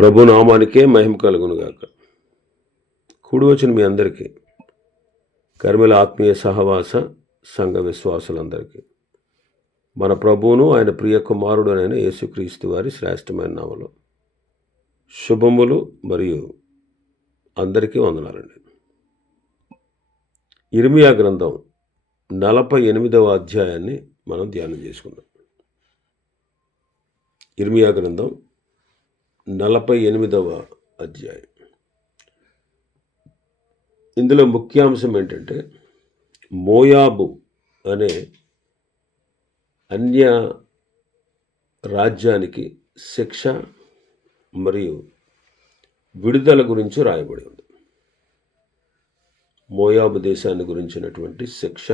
ప్రభు నామానికే మహిమ కలుగునుగాక. కూడి వచ్చిన మీ అందరికీ, కర్మల ఆత్మీయ సహవాస సంఘ విశ్వాసులందరికీ మన ప్రభువును ఆయన ప్రియ కుమారుడు అయిన యేసుక్రీస్తు వారి శ్రేష్టమైన నామములో శుభములు మరియు అందరికీ వందనాలండి. ఇర్మియా గ్రంథం 48వ అధ్యాయాన్ని మనం ధ్యానం చేసుకుందాం. ఇర్మియా గ్రంథం 48వ అధ్యాయం. ఇందులో ముఖ్యాంశం ఏంటంటే, మోయాబు అనే అన్య రాజ్యానికి శిక్ష మరియు విడుదల గురించి రాయబడి ఉంది. మోయాబు దేశాన్ని గురించినటువంటి శిక్ష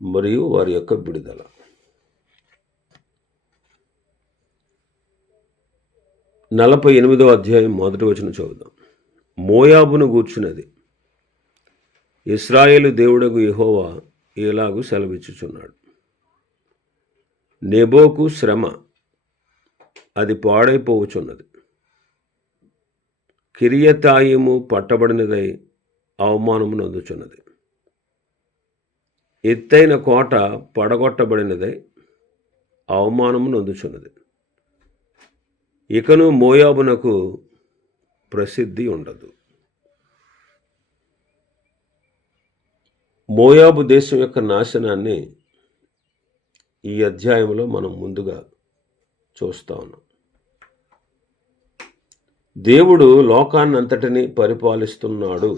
మరియు వారి యొక్క విడుదల. నలభై 48వ అధ్యాయం మొదటి వచనం చదువుదాం. మోయాబును గూర్చున్నది ఇశ్రాయేలు దేవుడగు యెహోవా ఇలాగు సెలవిచ్చుచున్నాడు. నెబోకు శ్రమ, అది పాడైపోవచున్నది. కిరియతాయిము పట్టబడినదై అవమానము నొందుచున్నది. ఎత్తైన కోట పడగొట్టబడినదై అవమానము నొందుచున్నది. ఇకను మోయాబునకు ప్రసిద్ధి ఉండదు. మోయాబు దేశం యొక్క నాశనాన్ని ఈ అధ్యాయంలో మనం ముందుగా చూస్తా ఉన్నాం. దేవుడు లోకాన్నంతటినీ పరిపాలిస్తున్నాడు.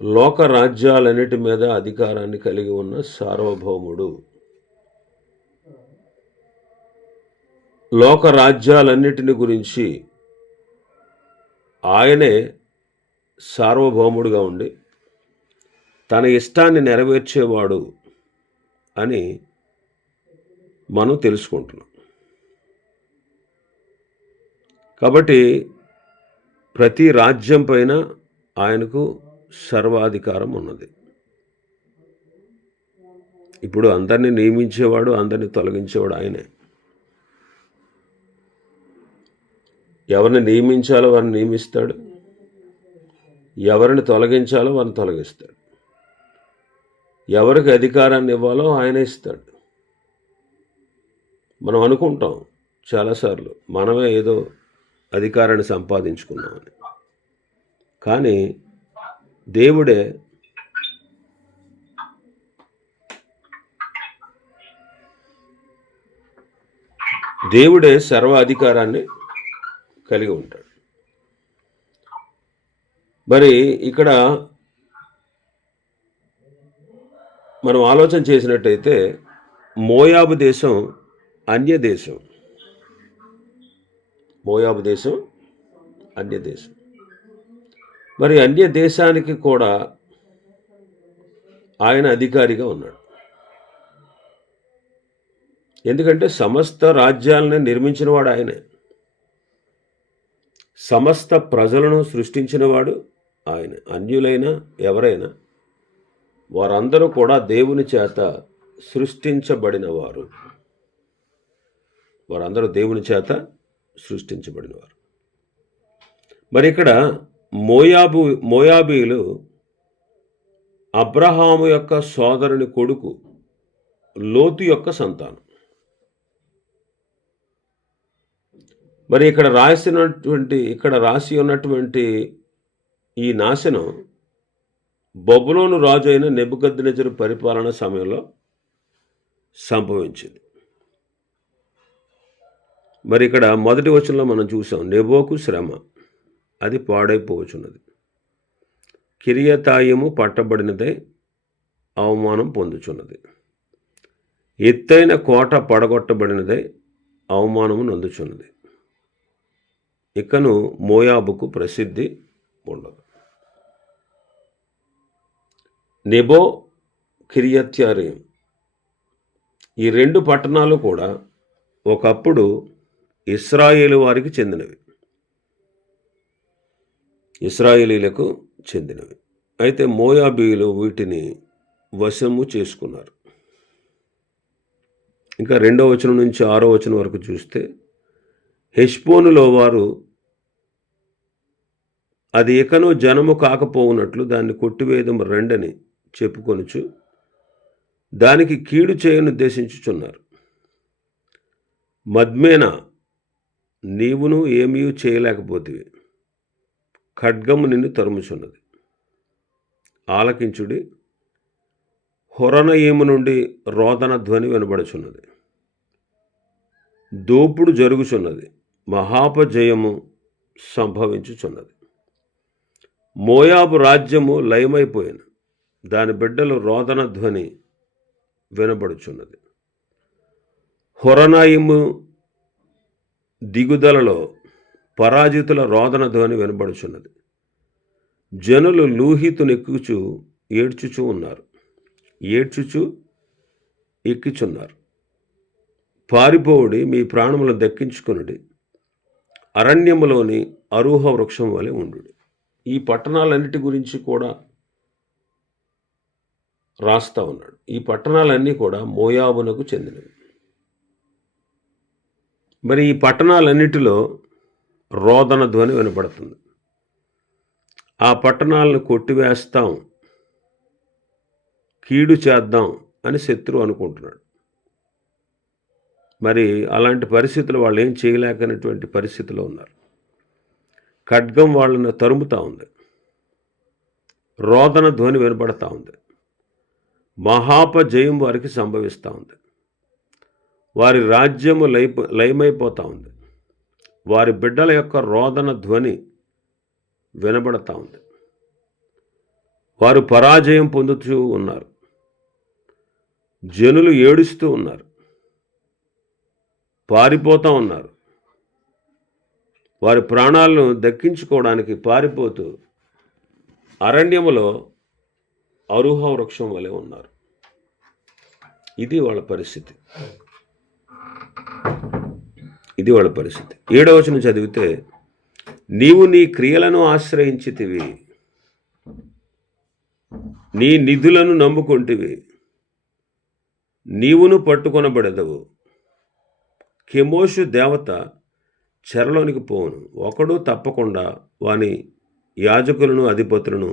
లోక రాజ్యాలన్నిటి మీద అధికారాన్ని కలిగి ఉన్న సార్వభౌముడు. లోక రాజ్యాలన్నిటిని గురించి ఆయనే సార్వభౌముడుగా ఉండి తన ఇష్టాన్ని నెరవేర్చేవాడు అని మనం తెలుసుకుంటున్నాం. కాబట్టి ప్రతి రాజ్యం పైన ఆయనకు సర్వాధికారం ఉన్నది. ఇప్పుడు అందరినీ నియమించేవాడు, అందరినీ తొలగించేవాడు ఆయనే. ఎవరిని నియమించాలో వారిని నియమిస్తాడు, ఎవరిని తొలగించాలో వారిని తొలగిస్తాడు, ఎవరికి అధికారాన్ని ఇవ్వాలో ఆయన ఇస్తాడు. మనం అనుకుంటాం చాలాసార్లు మనమే ఏదో అధికారాన్ని సంపాదించుకున్నామని, కానీ దేవుడే సర్వ అధికారాన్ని కలిగి ఉంటాడు. మరి ఇక్కడ మనం ఆలోచన చేసినట్టయితే మోయాబు దేశం అన్య దేశం. మోయాబు దేశం అన్య దేశం. మరి అన్య దేశానికి కూడా ఆయన అధికారిగా ఉన్నాడు. ఎందుకంటే సమస్త రాజ్యాలను నిర్మించినవాడు ఆయనే. సమస్త ప్రజలను సృష్టించినవాడు ఆయన. అన్యులైనా ఎవరైనా వారందరూ కూడా దేవుని చేత సృష్టించబడినవారు. వారందరూ దేవుని చేత సృష్టించబడినవారు. మరి ఇక్కడ మోయాబీయులు అబ్రహాము యొక్క సోదరుని కొడుకు లోతు యొక్క సంతానం. మరి ఇక్కడ రాసి ఉన్నటువంటి ఈ నాశనం బబులోను రాజు అయిన నెబుకద్నెజరు పరిపాలన సమయంలో సంభవించింది. మరి ఇక్కడ మొదటి వచనంలో మనం చూసాం, నెబోకు శ్రమ, అది పాడైపోవచున్నది. కిరియతాయిము పట్టబడినదై అవమానం పొందుచున్నది. ఎత్తైన కోట పడగొట్టబడినదై అవమానము నొందుచున్నది. ఇకను మోయాబుకు ప్రసిద్ధి ఉండదు. నెబో, కిరియత్యారీం, ఈ రెండు పట్టణాలు కూడా ఒకప్పుడు ఇశ్రాయేలు వారికి చెందినవి, ఇశ్రాయేలీలకు చెందినవి. అయితే మోయాబీయులు వీటిని వశము చేసుకున్నారు. ఇంకా 2వ వచనం నుంచి 6వ వచనం వరకు చూస్తే, హెష్బోనులో వారు అది ఇకను జనము కాకపోవునట్లు దాన్ని కొట్టివేయడం రెండని చెప్పుకొనుచు దానికి కీడు చేయనుద్దేశించుచున్నారు. మద్మేనా, నీవును ఏమీ చేయలేకపోతివి, ఖడ్గము నిన్ను తరుముచున్నది. ఆలకించుడి, హొరొనయీము నుండి రోదన ధ్వని వినబడుచున్నది. దోపుడు జరుగుచున్నది, మహాపజయము సంభవించుచున్నది. మోయాబు రాజ్యము లయమైపోయిన, దాని బిడ్డలు రోదన ధ్వని వినబడుచున్నది. హొరొనయీము దిగుదలలో పరాజితుల రోదన ధ్వని వినబడుచున్నది. జనులు లూహితునెక్కుచు ఏడ్చుచూ ఉన్నారు, ఏడ్చుచూ ఎక్కిచున్నారు. పారిపోవుడి, మీ ప్రాణములను దక్కించుకొనుడి, అరణ్యములోని అరూహ వృక్షం వలె ఉండు. ఈ పట్టణాలన్నిటి గురించి కూడా రాస్తా ఉన్నాడు. ఈ పట్టణాలన్నీ కూడా మోయాబునకు చెందినవి. మరి ఈ పట్టణాలన్నిటిలో రోదన ధ్వని వినపడుతుంది. ఆ పట్టణాలను కొట్టివేస్తాం, కీడు చేద్దాం అని శత్రువు అనుకుంటున్నాడు. మరి అలాంటి పరిస్థితులు వాళ్ళు ఏం చేయలేకనటువంటి పరిస్థితిలో ఉన్నారు. ఖడ్గం వాళ్ళను తరుముతూ ఉంది, రోదన ధ్వని వినపడతా ఉంది, మహాపజయం వారికి సంభవిస్తూ ఉంది. వారి రాజ్యము లయమైపోతూ ఉంది. వారి బిడ్డల యొక్క రోదన ధ్వని వినబడతా ఉంది. వారు పరాజయం పొందుతూ ఉన్నారు. జనులు ఏడుస్తూ ఉన్నారు, పారిపోతూ ఉన్నారు. వారి ప్రాణాలను దక్కించుకోవడానికి పారిపోతూ అరణ్యములో అరూహ వృక్షం వలె ఉన్నారు. ఇది వాళ్ళ పరిస్థితి. ఇది వాళ్ళ పరిస్థితి. 7వ వచనం చదివితే, నీవు నీ క్రియలను ఆశ్రయించితివి, నీ నిధులను నమ్ముకొంటివి, నీవును పట్టుకొనబడెదవు. కెమోషు దేవత చెరలోనికి పోవును, ఒకడు తప్పకుండా వాని యాజకులను అధిపతులను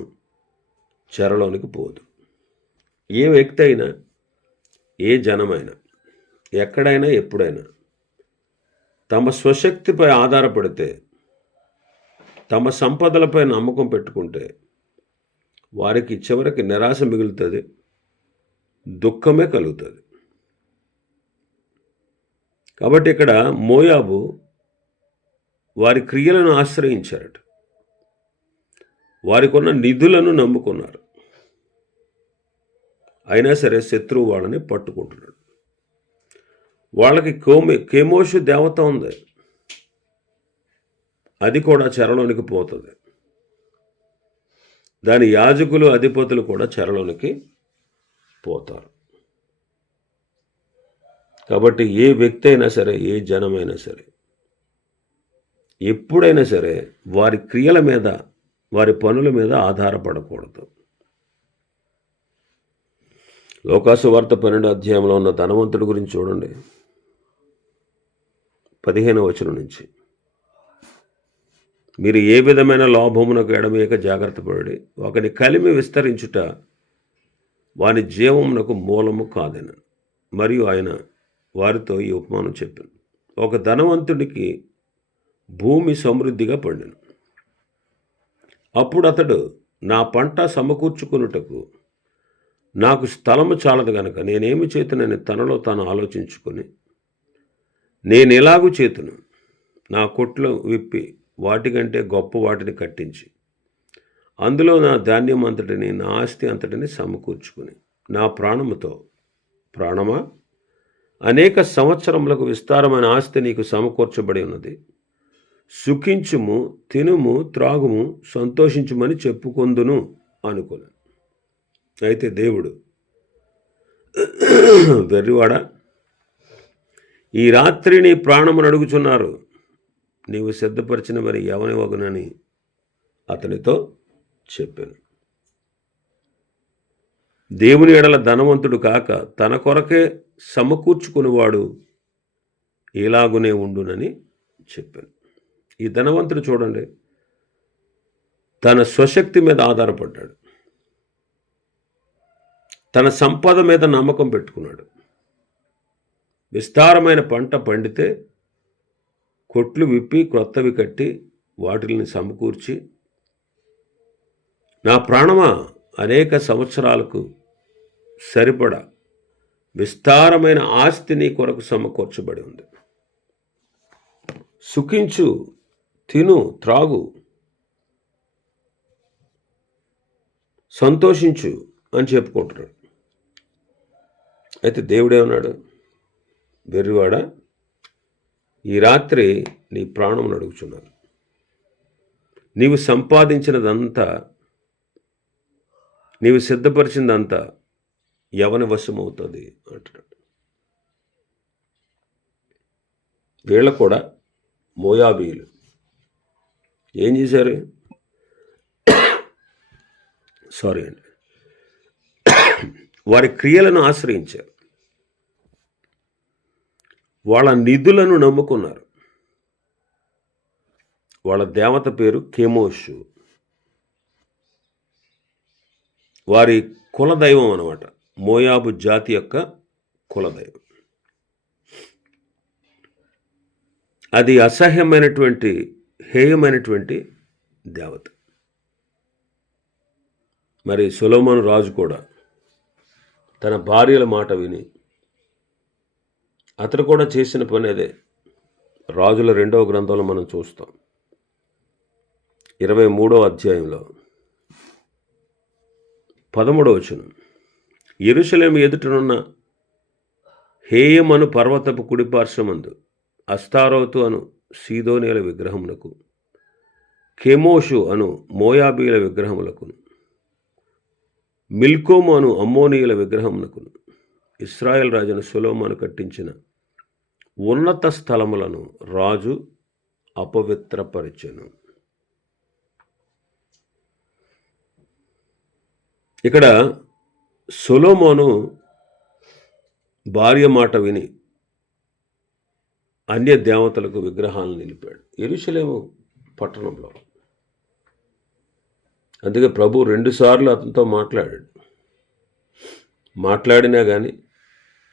చెరలోనికి పోదు. ఏ వ్యక్తి అయినా, ఏ జనమైనా, ఎక్కడైనా, ఎప్పుడైనా తమ స్వశక్తిపై ఆధారపడితే, తమ సంపదలపై నమ్మకం పెట్టుకుంటే వారికి చివరికి నిరాశ మిగులుతుంది, దుఃఖమే కలుగుతుంది. కాబట్టి ఇక్కడ మోయాబు వారి క్రియలను ఆశ్రయించారట, వారికి ఉన్న నిధులను నమ్ముకున్నారు. అయినా సరే శత్రువు వాళ్ళని పట్టుకుంటున్నాడు. వాళ్ళకి కెమోషు దేవత ఉంది, అది కూడా చెరలోనికి పోతుంది. దాని యాజకులు అధిపతులు కూడా చెరలోనికి పోతారు. కాబట్టి ఏ వ్యక్తి అయినా సరే, ఏ జనమైనా సరే, ఎప్పుడైనా సరే వారి క్రియల మీద, వారి పనుల మీద ఆధారపడకూడదు. లోకాసు వార్త 12వ అధ్యాయంలో ఉన్న ధనవంతుడి గురించి చూడండి, 15వ వచనం నుంచి. మీరు ఏ విధమైన లోభమునకు ఎడమేయక జాగ్రత్త పడి, ఒకని కలిమి విస్తరించుట వాని జీవమునకు మూలము కాదెను. మరియు ఆయన వారితో ఈ ఉపమానం చెప్పాను. ఒక ధనవంతుడికి భూమి సమృద్ధిగా పండెను. అప్పుడు అతడు, నా పంట సమకూర్చుకొనుటకు నాకు స్థలము చాలదు గనక నేనేమి చేతునని తనలో తాను ఆలోచించుకొని, నేను ఎలాగూ చేతును, నా కొట్లు విప్పి వాటికంటే గొప్ప వాటిని కట్టించి అందులో నా ధాన్యం అంతటిని, నా ఆస్తి అంతటిని సమకూర్చుకుని, నా ప్రాణముతో, ప్రాణమా, అనేక సంవత్సరములకు విస్తారమైన ఆస్తి నీకు సమకూర్చబడి ఉన్నది, సుఖించుము, తినుము, త్రాగుము, సంతోషించుమని చెప్పుకొందును అనుకున్నాను. అయితే దేవుడు, వెర్రివాడా, ఈ రాత్రి నీ ప్రాణమును అడుగుచున్నారు, నీవు సిద్ధపరిచిన మరి ఎవని వగునని అతనితో చెప్పాను. దేవుని ఎడల ధనవంతుడు కాక తన కొరకే సమకూర్చుకునేవాడు ఇలాగునే ఉండునని చెప్పాను. ఈ ధనవంతుడు చూడండి, తన స్వశక్తి మీద ఆధారపడ్డాడు, తన సంపద మీద నమ్మకం పెట్టుకున్నాడు. విస్తారమైన పంట పండితే కొట్లు విప్పి క్రొత్తవి కట్టి వాటిని సమకూర్చి, నా ప్రాణమా, అనేక సంవత్సరాలకు సరిపడా విస్తారమైన ఆస్తి నీ కొరకు సమకూర్చబడి ఉంది. సుఖించు, తిను, త్రాగు, సంతోషించు అని చెప్పుకుంటున్నాడు. అయితే దేవుడేమన్నాడు? వెర్రివాడా, ఈ రాత్రి నీ ప్రాణమును అడుగుచున్నాను. నీవు సంపాదించినదంతా, నీవు సిద్ధపరిచిందంతా ఎవని వశమవుతుంది అంటున్నాడు. వీళ్ళ కూడా మోయాబీయులు ఏం చేశారు? వారి క్రియలను ఆశ్రయించారు, వాళ్ళ నిధులను నమ్ముకున్నారు. వాళ్ళ దేవత పేరు కెమోషు, వారి కులదైవం అన్నమాట. మోయాబు జాతి యొక్క కులదైవం. అది అసహ్యమైనటువంటి, హేయమైనటువంటి దేవత. మరి సొలొమోను రాజు కూడా తన భార్యల మాట విని, అతడు కూడా చేసిన పని అదే. రాజుల 2వ గ్రంథంలో మనం చూస్తాం, 23వ అధ్యాయంలో 13వ వచనం. యెరూషలేము ఎదుటనున్న హేయమను పర్వతపు కుడిపార్శ్వమందు అస్తారోతు అను సీదోనియల విగ్రహమునకు, కెమోషు అను మోయాబీల విగ్రహములకు, మిల్కోము అను అమ్మోనీయుల విగ్రహమునకు ఇశ్రాయేల్ రాజును సొలొమోను కట్టించిన ఉన్నత స్థలములను రాజు అపవిత్రపరిచెను. ఇక్కడ సొలొమోను భార్య మాట విని అన్య దేవతలకు విగ్రహాలను నిలిపాడు యెరూషలేము పట్టణంలో. అందుకే ప్రభు 2 సార్లు అతనితో మాట్లాడాడు. మాట్లాడినా కానీ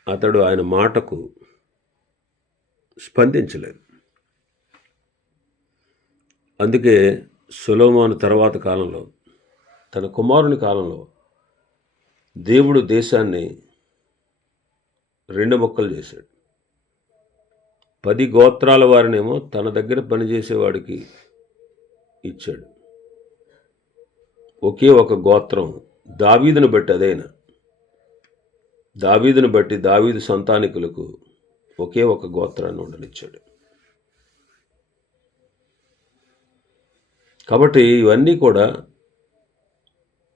అతడు ఆయన మాటకు స్పందించలేదు. అందుకే సొలొమోను తర్వాత కాలంలో, తన కుమారుని కాలంలో దేవుడు దేశాన్ని 2 ముక్కలు చేశాడు. 10 గోత్రాల వారినేమో తన దగ్గర పనిచేసేవాడికి ఇచ్చాడు. ఒకే ఒక గోత్రం దావీదును బట్టి, అదైనా దావీదును బట్టి దావీదు సంతానికులకు ఒకే ఒక గోత్రాన్ని ఉండనిచ్చాడు. కాబట్టి ఇవన్నీ కూడా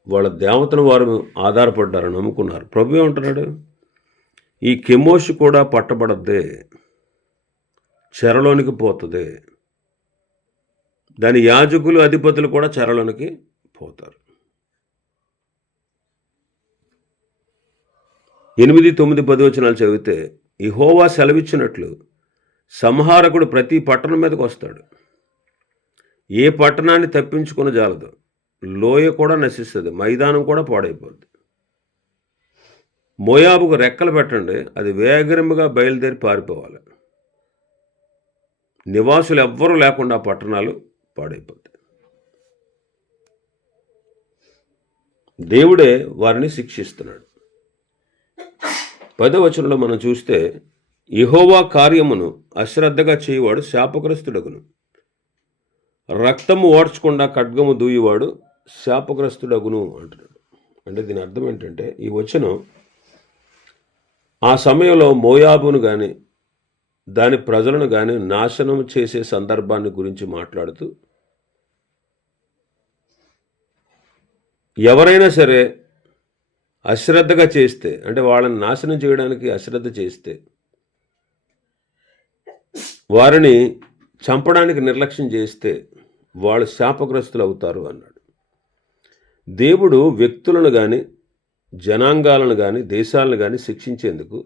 వాళ్ళ దేవతను వారు ఆధారపడ్డారు, నమ్ముకున్నారు. ప్రభు ఏమంటున్నాడు? ఈ కెమోషు కూడా పట్టబడద్దే, చెరలోనికి పోతుంది. దాని యాజకులు, అధిపతులు కూడా చెరలోనికి పోతారు. 8, 9, 10 వచనాలు చదివితే, యెహోవా సెలవిచ్చినట్లు సంహారకుడు ప్రతి పట్టణం మీదకి వస్తాడు. ఏ పట్టణాన్ని తప్పించుకుని జాలదు. లోయ కూడా నశిస్తుంది, మైదానం కూడా పాడైపోద్ది. మోయాబుకు రెక్కలు పెట్టండి, అది వేగరముగా బయలుదేరి పారిపోవాలి. నివాసులు ఎవ్వరూ లేకుండా పట్టణాలు పాడైపోతాయి. దేవుడే వారిని శిక్షిస్తున్నాడు. 10వ వచనంలో మనం చూస్తే, యెహోవా కార్యమును అశ్రద్ధగా చేయువాడు శాపగ్రస్తుడగును, రక్తము ఓడ్చకుండా ఖడ్గము దూయువాడు శాపగ్రస్తుడగును అంటున్నాడు. అంటే దీని అర్థం ఏంటంటే, ఈ వచనం ఆ సమయంలో మోయాబును కానీ దాని ప్రజలను కానీ నాశనం చేసే సందర్భాన్ని గురించి మాట్లాడుతూ, ఎవరైనా సరే అశ్రద్ధగా చేస్తే, అంటే వాళ్ళని నాశనం చేయడానికి అశ్రద్ధ చేస్తే, వారిని చంపడానికి నిర్లక్ష్యం చేస్తే వాళ్ళు శాపగ్రస్తులు అవుతారు అన్నాడు. దేవుడు వ్యక్తులను కానీ, జనాంగాలను కానీ, దేశాలను కానీ శిక్షించేందుకు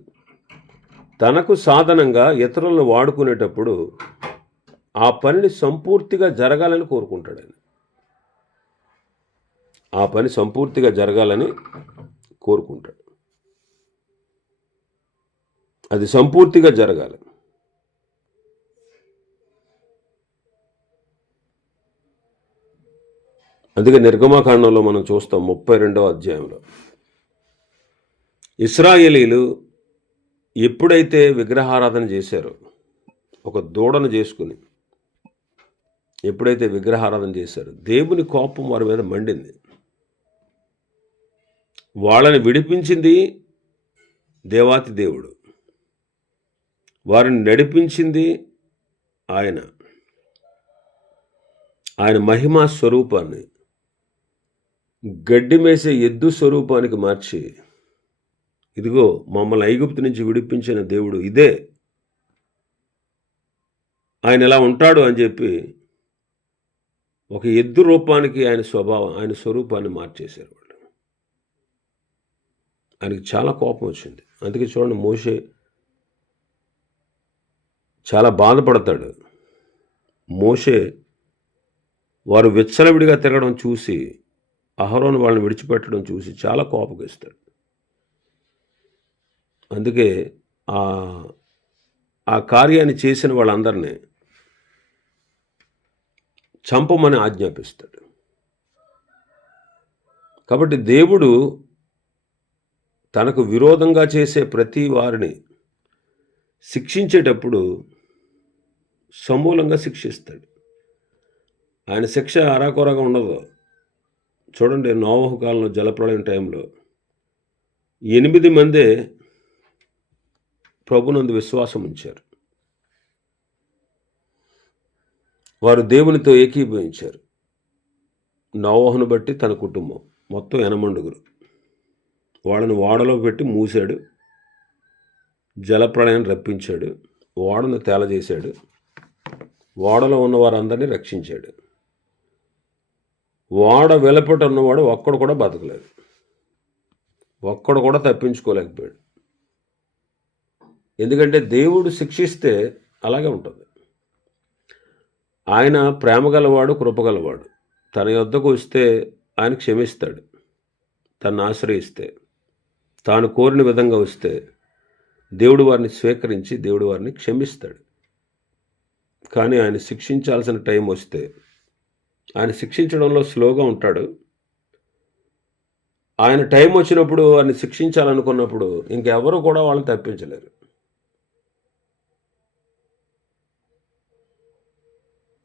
తనకు సాధనంగా ఇతరులను వాడుకునేటప్పుడు ఆ పనిని సంపూర్తిగా జరగాలని కోరుకుంటాడు ఆయన. ఆ పని సంపూర్తిగా జరగాలని కోరుకుంటాడు. అది సంపూర్తిగా జరగాలి. అందుకే నిర్గమకాండంలో మనం చూస్తాం 32వ అధ్యాయంలో ఇశ్రాయేలీలు ఎప్పుడైతే విగ్రహారాధన చేశారో, ఒక దూడను చేసుకుని ఎప్పుడైతే విగ్రహారాధన చేశారో, దేవుని కోపం వారి మీద మండింది. వాళ్ళని విడిపించింది దేవాతి దేవుడు, వారిని నడిపించింది ఆయన. ఆయన మహిమా స్వరూపాన్ని గడ్డి మేసే ఎద్దు స్వరూపానికి మార్చి, ఇదిగో మమ్మల్ని ఐగుప్తు నుంచి విడిపించిన దేవుడు ఇదే, ఆయన ఎలా ఉంటాడు అని చెప్పి ఒక ఎద్దు రూపానికి ఆయన స్వభావం, ఆయన స్వరూపాన్ని మార్చేశారు వాళ్ళు. ఆయనకి చాలా కోపం వచ్చింది. అందుకే చూడండి, మోషే చాలా బాధపడతాడు. మోషే వారు విచ్చలవిడిగా తిరగడం చూసి, అహరోను వాళ్ళని విడిచిపెట్టడం చూసి చాలా కోపగిస్తాడు. అందుకే ఆ కార్యాన్ని చేసిన వాళ్ళందరినీ చంపమని ఆజ్ఞాపిస్తాడు. కాబట్టి దేవుడు తనకు విరోధంగా చేసే ప్రతి వారిని శిక్షించేటప్పుడు సమూలంగా శిక్షిస్తాడు. ఆయన శిక్ష అరాకొరగా ఉండదు. చూడండి, నోవహు కాలంలో జలప్రళయం టైంలో 8 మందే ప్రభునందు విశ్వాసం ఉంచారు. వారు దేవునితో ఏకీభవించారు. నోవహును బట్టి తన కుటుంబం మొత్తం 8 వాళ్ళని ఓడలో పెట్టి మూసాడు, జలప్రళయం రప్పించాడు, ఓడను తేలజేశాడు, ఓడలో ఉన్న వారందరినీ రక్షించాడు. ఓడ వెలపట ఉన్నవాడు ఒక్కడు కూడా బతకలేదు, ఒక్కడు కూడా తప్పించుకోలేకపోయాడు. ఎందుకంటే దేవుడు శిక్షిస్తే అలాగే ఉంటుంది. ఆయన ప్రేమగలవాడు, కృపగలవాడు. తన యొద్దకు వస్తే ఆయన క్షమిస్తాడు. తను ఆశ్రయిస్తే, తాను కోరిన విధంగా వస్తే దేవుడు వారిని స్వీకరించి దేవుడు వారిని క్షమిస్తాడు. కానీ ఆయన శిక్షించాల్సిన టైం వస్తే ఆయన శిక్షించడంలో స్లోగా ఉంటాడు. ఆయన టైం వచ్చినప్పుడు ఆయన శిక్షించాలనుకున్నప్పుడు ఇంకెవరు కూడా వాళ్ళని తప్పించలేరు.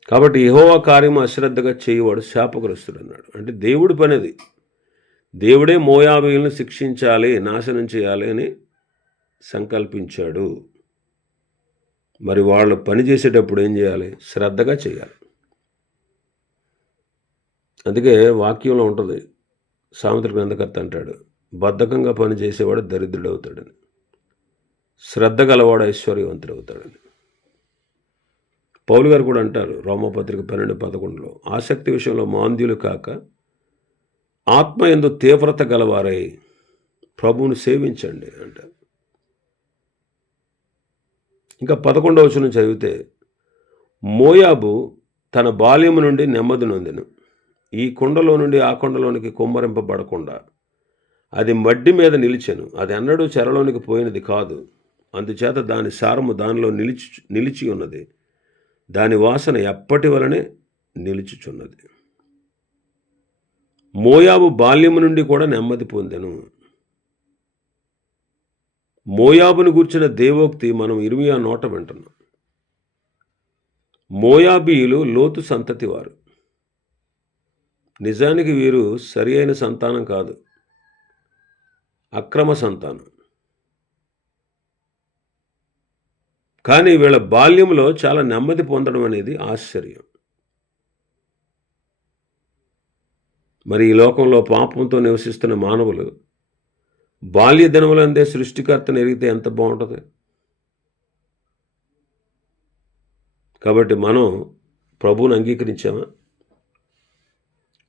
కాబట్టి యెహోవా కార్యము అశ్రద్ధగా చేయవాడు శాపగ్రస్తుడు అన్నాడు. అంటే దేవుడి పనిది. దేవుడే మోయాబీయులను శిక్షించాలి, నాశనం చేయాలి అని సంకల్పించాడు. మరి వాళ్ళు పని చేసేటప్పుడు ఏం చేయాలి? శ్రద్ధగా చేయాలి. అందుకే వాక్యంలో ఉంటుంది, సామెతల గ్రంథకర్త అంటాడు, బద్ధకంగా పని చేసేవాడు దరిద్రుడవుతాడని, శ్రద్ధ గలవాడు ఐశ్వర్యవంతుడవుతాడని. పౌలు గారు కూడా అంటారు రోమాపత్రిక 12:11, ఆసక్తి విషయంలో మాంద్యులు కాక ఆత్మయందు తీవ్రత గలవారై ప్రభువును సేవించండి అంటారు. ఇంకా 11వ వచనం చదివితే, మోయాబు తన బాల్యము నుండి నెమ్మది నొందెను. ఈ కొండలో నుండి ఆ కొండలోనికి కుమ్మరింపబడకుండా అది మడ్డి మీద నిలిచెను. అది అన్నడూ చెరలోనికి పోయినది కాదు. అందుచేత దాని సారము దానిలో నిలిచి ఉన్నది. దాని వాసన ఎప్పటి వలనే నిలుచుచున్నది. మోయాబు బాల్యము నుండి కూడా నెమ్మది పొందెను. మోయాబును గూర్చిన దేవోక్తి మనం ఇర్మియా నోట వింటున్నాం. మోయాబీయులు లోతు సంతతి వారు. నిజానికి వీరు సరి అయిన సంతానం కాదు, అక్రమ సంతానం. కానీ వీళ్ళ బాల్యంలో చాలా నెమ్మది పొందడం అనేది ఆశ్చర్యం. మరి ఈ లోకంలో పాపంతో నివసిస్తున్న మానవులు బాల్య దినములందే సృష్టికర్తను ఎరిగితే ఎంత బాగుంటుంది. కాబట్టి మనం ప్రభువుని అంగీకరించామా?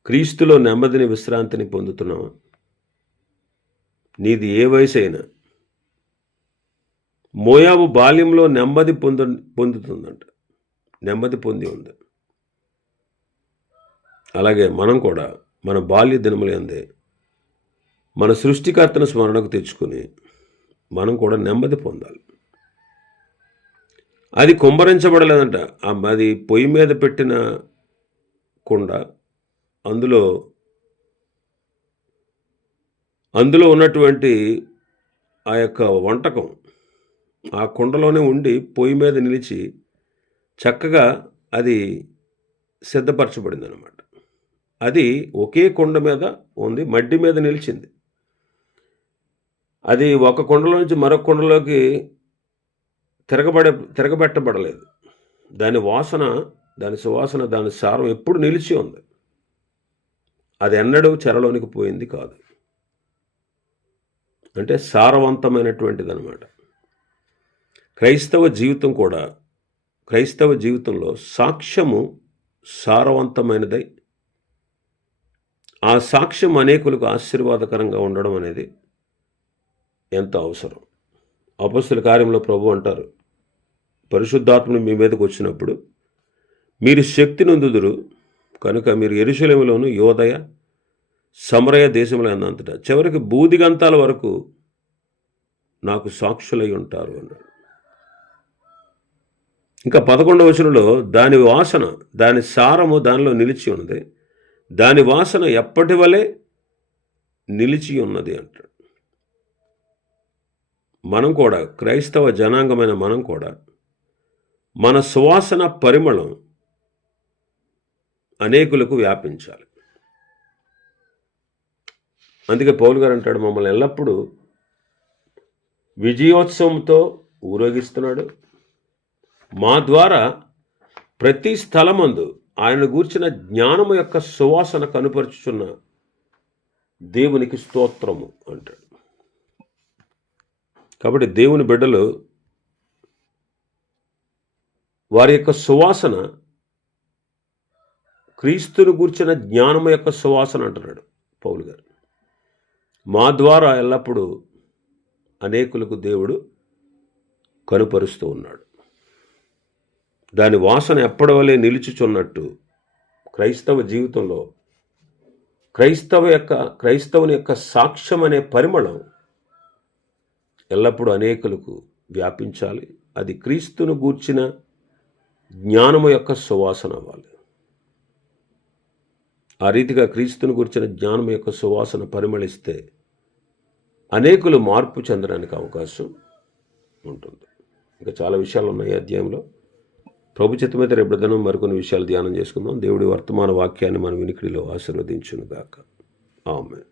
క్రీస్తులో నెమ్మదిని, విశ్రాంతిని పొందుతున్నామా? నీది ఏ వయసు అయినా మోయాబు బాల్యంలో నెమ్మది పొందుతుందంట. నెమ్మది పొంది ఉంది. అలాగే మనం కూడా మన బాల్య దినములందే మన సృష్టికర్తను స్మరణకు తెచ్చుకుని మనం కూడా నెమ్మది పొందాలి. అది కుమ్మరించబడలేదంట. అది పొయ్యి మీద పెట్టిన కుండ, అందులో ఉన్నటువంటి ఆ యొక్క వంటకం ఆ కుండలోనే ఉండి పొయ్యి మీద నిలిచి చక్కగా అది సిద్ధపరచబడింది అనమాట. అది ఒకే కుండ మీద ఉంది, మడ్డి మీద నిలిచింది. అది ఒక కుండలో నుంచి మరొక కుండలోకి తిరగబెట్టబడలేదు. దాని వాసన, దాని సువాసన, దాని సారం ఎప్పుడు నిలిచి ఉంది. అది ఎన్నడూ చెరలోనికి పోయింది కాదు. అంటే సారవంతమైనటువంటిది అనమాట. క్రైస్తవ జీవితంలో సాక్ష్యము సారవంతమైనదై ఆ సాక్ష్యం అనేకులకు ఆశీర్వాదకరంగా ఉండడం అనేది ఎంతో అవసరం. అపొస్తలుల కార్యంలో ప్రభు అంటారు, పరిశుద్ధాత్మను మీ మీదకు వచ్చినప్పుడు మీరు శక్తి నొందుదురు కనుక మీరు యెరూషలేములోను యోదయ సమరయ దేశంలో అన్నంతటా చివరికి బూదిగంతాల వరకు నాకు సాక్షులై ఉంటారు అన్నాడు. ఇంకా 11వ వచనంలో దాని వాసన, దాని సారము దానిలో నిలిచి ఉన్నది, దాని వాసన ఎప్పటి వలె నిలిచి ఉన్నది అంటాడు. మనం కూడా, క్రైస్తవ జనాంగమైన మనం కూడా మన సువాసన పరిమళం అనేకులకు వ్యాపించాలి. అందుకే పౌలు గారు అంటాడు, మమ్మల్ని ఎల్లప్పుడూ విజయోత్సవంతో ఊరేగిస్తున్నాడు. మా ద్వారా ప్రతి స్థలమందు ఆయన గూర్చిన జ్ఞానము యొక్క సువాసన కనుపరుచుచున్న దేవునికి స్తోత్రము అంటాడు. కాబట్టి దేవుని బిడ్డలు వారి యొక్క సువాసన క్రీస్తును గూర్చిన జ్ఞానము యొక్క సువాసన అంటున్నాడు పౌలు గారు. మా ద్వారా ఎల్లప్పుడూ అనేకులకు దేవుడు కనుపరుస్తూ ఉన్నాడు. దాని వాసన ఎప్పటి వలె నిలుచుచున్నట్టు క్రైస్తవ జీవితంలో క్రైస్తవుని యొక్క సాక్ష్యం అనే పరిమళం ఎల్లప్పుడూ అనేకులకు వ్యాపించాలి. అది క్రీస్తును గూర్చిన జ్ఞానము యొక్క సువాసన అవ్వాలి. ఆ రీతిగా క్రీస్తును గూర్చిన జ్ఞానం యొక్క సువాసన పరిమళిస్తే అనేకులు మార్పు చెందడానికి అవకాశం ఉంటుంది. ఇంకా చాలా విషయాలు ఉన్నాయి ఈ అధ్యాయంలో. ప్రభు చిత్తమైతే రేపు దినం మరికొన్ని విషయాలు ధ్యానం చేసుకుందాం. దేవుడి వర్తమాన వాక్యాన్ని మన వినికిడిలో ఆశీర్వదించును గాక. ఆమేన్.